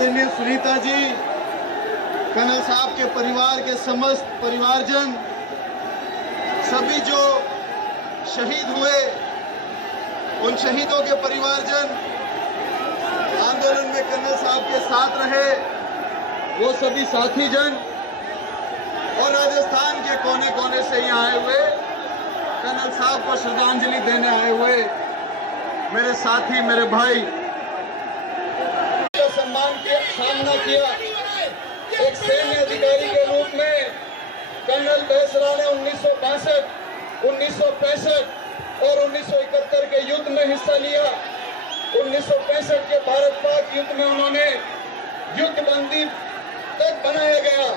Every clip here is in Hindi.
आदरणीय सुनीता जी, कर्नल साहब के परिवार के समस्त परिवारजन, सभी जो शहीद हुए उन शहीदों के परिवारजन, आंदोलन में कर्नल साहब के साथ रहे वो सभी साथी जन और राजस्थान के कोने कोने से यहाँ आए हुए कर्नल साहब को श्रद्धांजलि देने आए हुए मेरे साथी, मेरे भाई, सम्मान के सामना किया। एक सैन्य अधिकारी के रूप में कर्नल बेसरा ने 1962, 1965 और 1971 के युद्ध में हिस्सा लिया। 1965 के भारत पाक युद्ध में उन्होंने युद्धबंदी तक बनाया गया,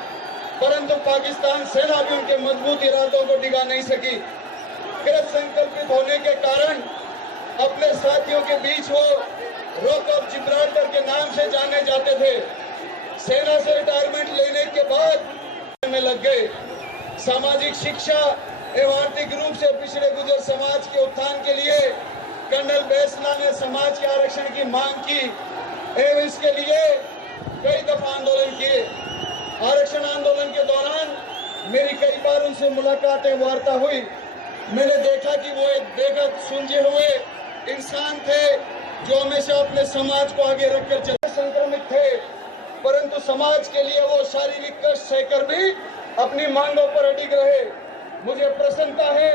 परंतु पाकिस्तान सेना भी उनके मजबूत इरादों को डिगा नहीं सकी। कृत संकल्पित होने के कारण अपने साथियों के बीच वो रॉक ऑफ जिब्राल्टर के नाम से जाने जाते थे। सेना से रिटायरमेंट लेने के बाद में लग गए। सामाजिक शिक्षा एवं आर्थिक रूप से पिछड़े गुजर समाज के उत्थान के लिए कर्नल बेसला ने समाज के आरक्षण की मांग की एवं इसके लिए कई दफा आंदोलन किए। आरक्षण आंदोलन के दौरान मेरी कई बार उनसे मुलाकातें, वार्ता हुई। मैंने देखा कि वो एक बेहद सुलझे हुए इंसान थे जो हमेशा अपने समाज को आगे रखकर चले। संक्रमित थे, परंतु समाज के लिए वो शारीरिक कष्ट सहकर भी अपनी मांगों पर अडिग रहे। मुझे प्रसन्नता है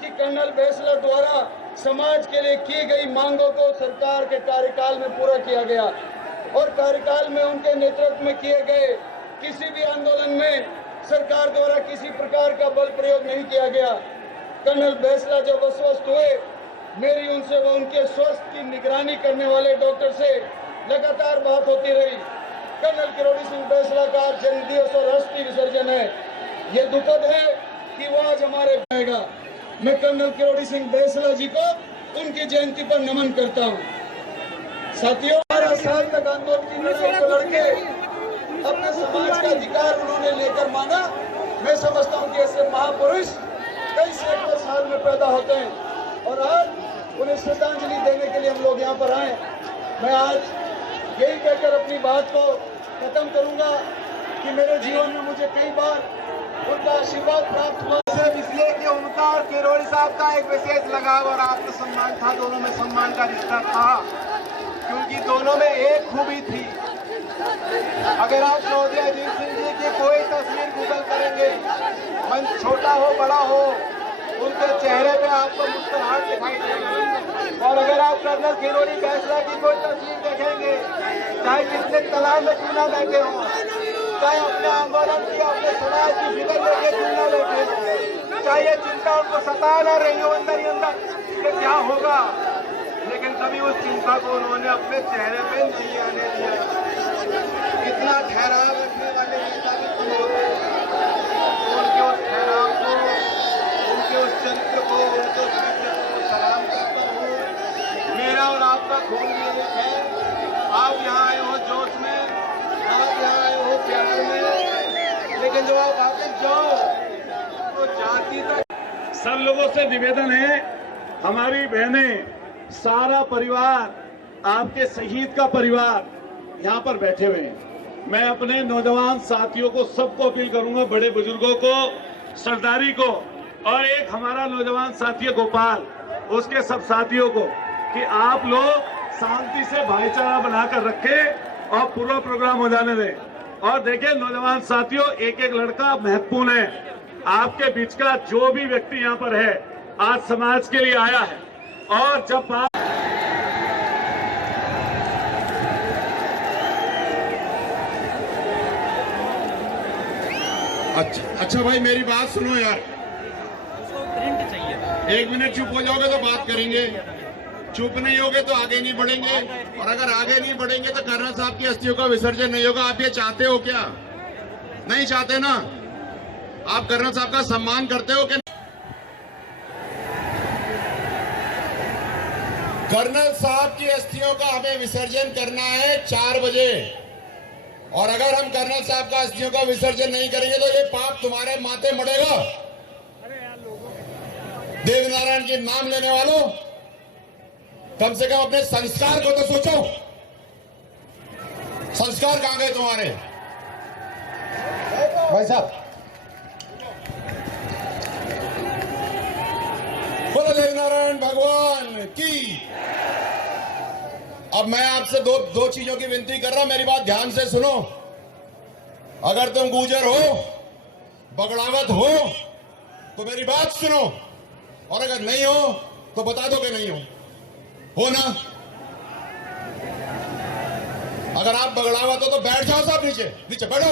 कि कर्नल बेसला द्वारा समाज के लिए की गई मांगों को सरकार के कार्यकाल में पूरा किया गया और कार्यकाल में उनके नेतृत्व में किए गए किसी भी आंदोलन में सरकार द्वारा किसी प्रकार का बल प्रयोग नहीं किया गया। कर्नल बेसला जब अस्वस्थ हुए, मेरी उनसे व उनके स्वास्थ्य की निगरानी करने वाले डॉक्टर से लगातार बात होती रही। कर्नल किरोड़ी सिंह बेसला का जन्मदिवस और अस्थि विसर्जन है। ये दुखद है कि वो आज हमारे आएगा। मैं कर्नल किरोड़ी सिंह बेसला जी को उनकी जयंती पर नमन करता हूँ। साथियों, 12 साल तक आंदोलन की लड़ाई को लड़के अपने समाज का अधिकार उन्होंने लेकर मांगा। मैं समझता हूँ कि ऐसे महापुरुष कई सैकड़ों साल में पैदा होते हैं और आज उन्हें श्रद्धांजलि देने के लिए हम लोग यहाँ पर आए। मैं आज यही कहकर अपनी बात को खत्म करूंगा कि मेरे जीवन में मुझे कई बार उनका आशीर्वाद प्राप्त हुआ, सिर्फ इसलिए कि उनका और किरोड़ी साहब का एक विशेष लगाव और आत्मसम्मान था। दोनों में सम्मान का रिश्ता था क्योंकि दोनों में एक खूबी थी। अगर आप नवोदय अजीत सिंह जी की कोई तस्वीर गूगल करेंगे, मन छोटा हो बड़ा हो, उनके चेहरे पे आपको मुस्कुराहट दिखाई देगी। और अगर आप कर्नल किरोड़ी बेसला की कोई तस्वीर देखेंगे, चाहे कितने तलाब में क्यों ना बैठे हो, चाहे अपने आंदोलन की, अपने समाज की फिक्र लेके क्यों ना बैठे हो, चाहे ये चिंता उनको सता ना रही हो अंदर ही अंदर कि क्या होगा, लेकिन कभी उस चिंता को उन्होंने अपने चेहरे पे नहीं आने दिया। कितना ठहराव रखने वाले नेता भी कम होते हैं। उनके उस ठहराव को, उनके उस चरित्र को, उनके उस चरित्र को सलाम करता हूँ। मेरा और आपका खून में एक है। आप यहाँ आए हो जोश में, आप यहाँ आए हो प्यार में, लेकिन जब आप वापस जाओ तो जाति तक। सब लोगों से निवेदन है, हमारी बहनें, सारा परिवार, आपके शहीद का परिवार यहाँ पर बैठे हुए हैं। मैं अपने नौजवान साथियों को, सबको अपील करूंगा, बड़े बुजुर्गों को, सरदारी को, और एक हमारा नौजवान साथी गोपाल, उसके सब साथियों को, कि आप लोग शांति से भाईचारा बनाकर रखें और पूरा प्रोग्राम हो जाने दें। और देखिए नौजवान साथियों, एक एक लड़का महत्वपूर्ण है। आपके बीच का जो भी व्यक्ति यहाँ पर है, आज समाज के लिए आया है। और जब आप अच्छा भाई, मेरी बात सुनो यार। प्रिंट चाहिए। 1 मिनट चुप हो जाओगे तो बात करेंगे, चुप नहीं होगे तो आगे नहीं बढ़ेंगे, और अगर आगे नहीं बढ़ेंगे तो कर्नल साहब की अस्थियों का विसर्जन नहीं होगा। आप ये चाहते हो क्या? नहीं चाहते ना? आप कर्नल साहब का सम्मान करते हो कि? कर्नल साहब की अस्थियों का हमें विसर्जन करना है 4 बजे, और अगर हम कर्नल साहब का अस्थियों का विसर्जन नहीं करेंगे तो ये पाप तुम्हारे माथे मड़ेगा। देवनारायण के नाम लेने वालों, कम से कम अपने संस्कार को तो सोचो। संस्कार कहां गए तुम्हारे? भाई साहब, बोलो देव नारायण भगवान की। अब मैं आपसे दो चीजों की विनती कर रहा हूं, मेरी बात ध्यान से सुनो। अगर तुम गुर्जर हो, बगड़ावत हो, तो मेरी बात सुनो, और अगर नहीं हो तो बता दो कि नहीं हो ना? अगर आप बगड़ावत हो तो बैठ जाओ साहब, नीचे नीचे बैठो।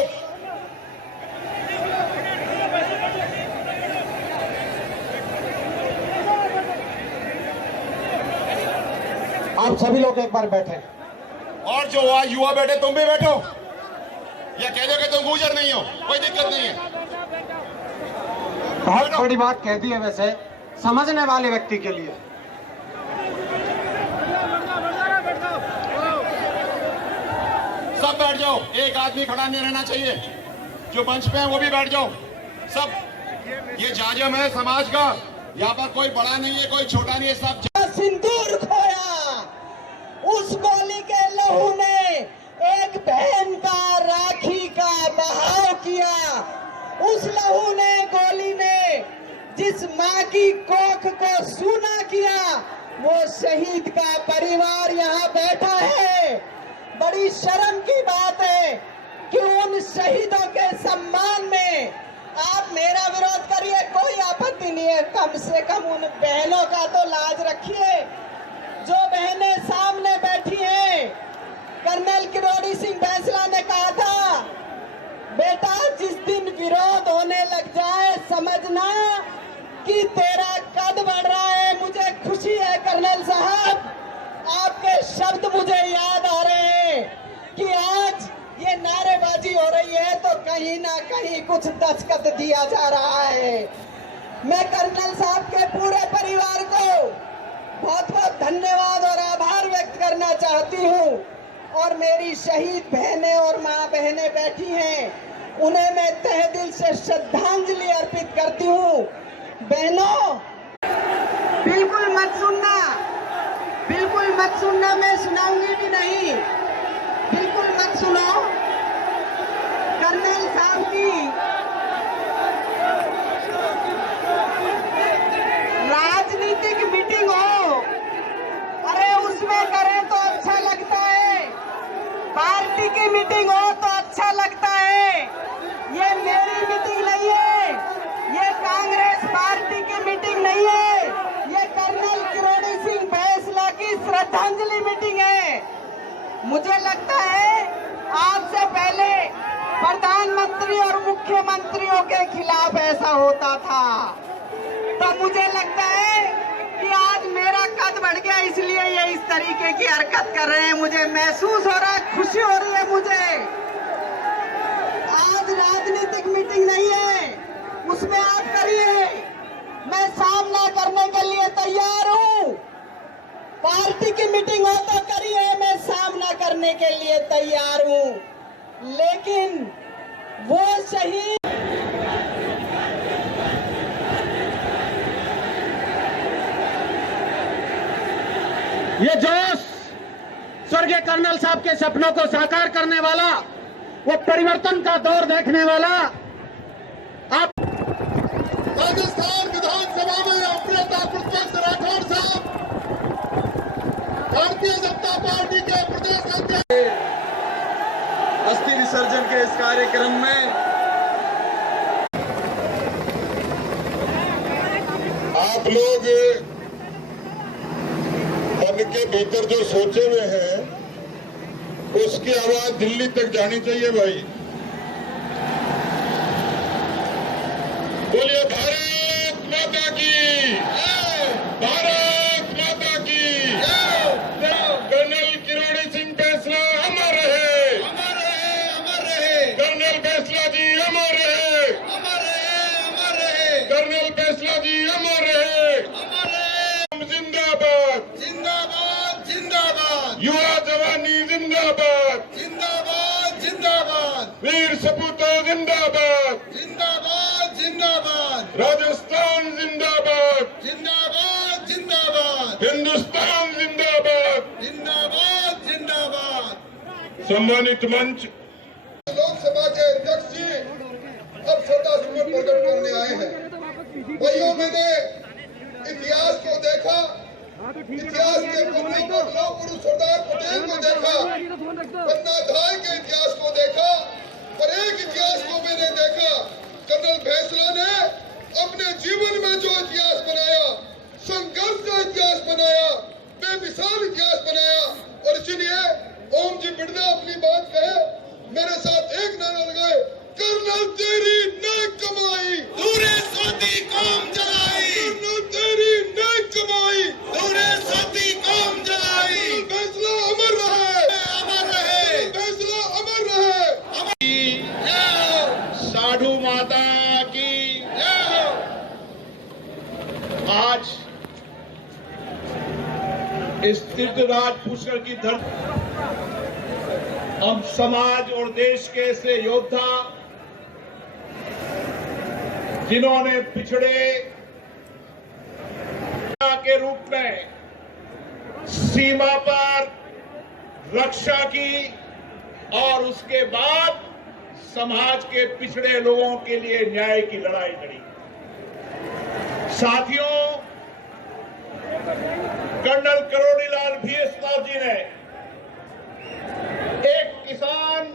आप सभी लोग एक बार बैठे। और जो युवा बैठे तुम भी बैठो, या कह दो कि तुम गुर्जर नहीं हो, कोई दिक्कत नहीं है। बहुत बड़ी बात कह दी है वैसे समझने वाले व्यक्ति के लिए। सब बैठ जाओ, एक आदमी खड़ा नहीं रहना चाहिए। जो मंच पे है वो भी बैठ जाओ सब। ये जाजम है समाज का, यहाँ पर कोई बड़ा नहीं है, कोई छोटा नहीं है, सब। सिंदूर खोया, उस गोली के लहू ने एक बहन का राखी का बहाव किया। उस लहू ने, गोली ने जिस माँ की कोख को सूना किया, वो शहीद का परिवार यहाँ बैठा है। बड़ी शर्म की बात है कि उन शहीदों के सम्मान में आप मेरा विरोध करिए, कोई आपत्ति नहीं है। कम से कम उन बहनों का तो लाज रखिए जो बहनें सामने बैठी हैं। कर्नल किरोड़ी सिंह बैंसला ने कहा था, बेटा जिस दिन विरोध होने लग जाए समझना कि तेरा कद बढ़ रहा है। मुझे खुशी है कर्नल साहब, आपके शब्द मुझे याद आ रहे हैं कि आज ये नारेबाजी हो रही है तो कहीं ना कहीं कुछ दस्तखत दिया जा रहा है। मैं कर्नल साहब के पूरे परिवार को बहुत बहुत धन्यवाद और आभार व्यक्त करना चाहती हूँ। और मेरी शहीद बहनें और माँ बहनें बैठी हैं, उन्हें मैं तहे दिल से श्रद्धांजलि अर्पित करती हूँ। बहनों, बिल्कुल मत सुनना, बिल्कुल मत सुनना, मैं सुनाऊंगी भी नहीं, बिल्कुल मत सुनो। कर्नल साहब की राजनीतिक मीटिंग हो, अरे उसमें करें तो अच्छा लगता है, पार्टी की मीटिंग हो तो अच्छा लगता है। ये मेरी मीटिंग नहीं है, ये कांग्रेस पार्टी की मीटिंग नहीं है, ये कर्नल किरोड़ी सिंह बैंसला की श्रद्धांजलि मीटिंग है। मुझे लगता है आज से पहले प्रधानमंत्री और मुख्यमंत्रियों के खिलाफ ऐसा होता था, तो मुझे लगता है कि आज मेरा कद बढ़ गया, इसलिए ये इस तरीके की हरकत कर रहे हैं। मुझे महसूस हो रहा है, खुशी हो रही है मुझे। आज राजनीतिक मीटिंग नहीं है, उसमें आप करिए, मैं सामना करने के लिए तैयार हूँ। पार्टी की मीटिंग हो तो करिए, मैं सामना करने के लिए तैयार हूँ। लेकिन वो शहीद ये जोश स्वर्गीय कर्नल साहब के सपनों को साकार करने वाला, वो परिवर्तन का दौर देखने वाला, आप राजस्थान विधानसभा में अप्रियता प्रतिपक्ष राठौड़ साहब, भारतीय जनता पार्टी के प्रदेश अध्यक्ष। अस्थि विसर्जन के इस कार्यक्रम में आप लोग मन के भीतर जो सोचे हुए हैं उसकी आवाज दिल्ली तक जानी चाहिए भाई। बोलिए भारत माता की, भारत माता की। कर्नल किरोड़ी सिंह बैंसला अमर रहे, अमर रहे, अमर रहे। कर्नल बैंसला जी अमर रहे, अमर रहे, अमर रहे। कर्नल बैंसला जी अमर रहे, अमर रहे। जिंदाबाद, जिंदाबाद, जिंदाबाद। युवा जवानी जिंदाबाद, जिंदाबाद, जिंदाबाद। वीर सपूतो जिंदाबाद, जिंदाबाद, जिंदाबाद। राजस्थान जिंदाबाद, जिंदाबाद, जिंदाबाद। हिंदुस्तान जिंदाबाद, जिंदाबाद, जिंदाबाद। सम्मानित मंच, लोकसभा के अध्यक्ष जी अब श्रद्धासुमन प्रकट करने आए हैं। भाइयों, मैंने इतिहास को देखा, इतिहास के पन्नों पर लौह पुरुष सरदार पटेल को देखा, पन्ना धाय के इतिहास को देखा, पर एक इतिहास को मैंने देखा, कर्नल फैसला ने अपने जीवन में जो इतिहास बनाया, संघर्ष का इतिहास बनाया, बेमिसाल इतिहास बनाया। और इसलिए ओम जी बिरला अपनी बात कहे, मेरे साथ एक नारा लगाए, कर्नल तेरी नेक कमाई दूरे सोती कौम जलाई, कर्नल तेरी नेक कमाई दूरे सोती कौम जलाई, फैसला अमर रहे, अमर रहे, फैसला अमर रहे। साधु माता की जय। आज इस तीर्थराज पुष्कर की धरती हम समाज और देश के ऐसे योद्धा जिन्होंने पिछड़े के रूप में सीमा पर रक्षा की और उसके बाद समाज के पिछड़े लोगों के लिए न्याय की लड़ाई लड़ी। साथियों, कर्नल करोड़ीलाल भीष्मलाल जी ने एक किसान,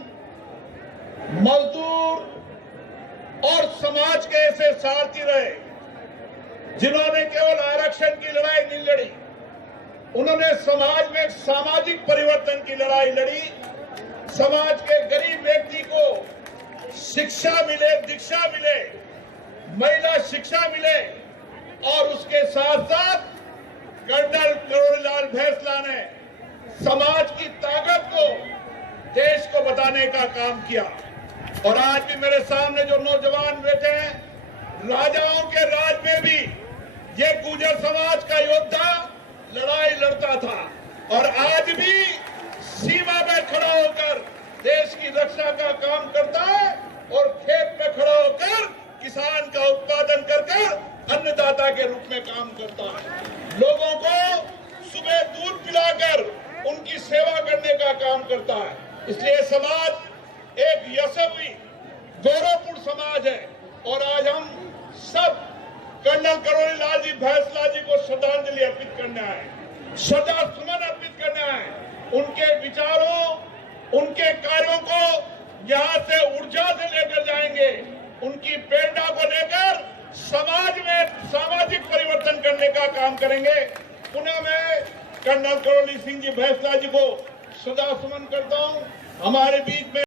मजदूर और समाज के ऐसे सारथी रहे जिन्होंने केवल आरक्षण की लड़ाई नहीं लड़ी, उन्होंने समाज में सामाजिक परिवर्तन की लड़ाई लड़ी। समाज के गरीब व्यक्ति को शिक्षा मिले, दीक्षा मिले, महिला शिक्षा मिले और उसके साथ साथ कर्नल करोड़ीलाल भैंसला ने समाज की ताकत को देश को बताने का काम किया। और आज भी मेरे सामने जो नौजवान बैठे हैं, राजाओं के राज में भी ये गुर्जर समाज का योद्धा लड़ाई लड़ता था और आज भी सीमा में खड़ा होकर देश की रक्षा का काम करता है और खेत में खड़ा होकर किसान का उत्पादन कर अन्नदाता के रूप में काम करता है। लोगों को सुबह दूध पिलाकर उनकी सेवा करने का काम करता है। इसलिए समाज एक यशस्वी गौरवपूर्ण समाज है और आज हम सब कर्नल करोड़ीलाल जी भैंसला जी को श्रद्धांजलि अर्पित करना है, श्रद्धा सुमन अर्पित करना है। उनके विचारों, उनके कार्यों को यहाँ से ऊर्जा से लेकर जाएंगे, उनकी प्रेरणा को लेकर समाज में सामाजिक परिवर्तन करने का काम करेंगे। पुनः मैं कर्नल करोड़ी सिंह जी भैंसला जी को श्रद्धा सुमन करता हूँ। हमारे बीच में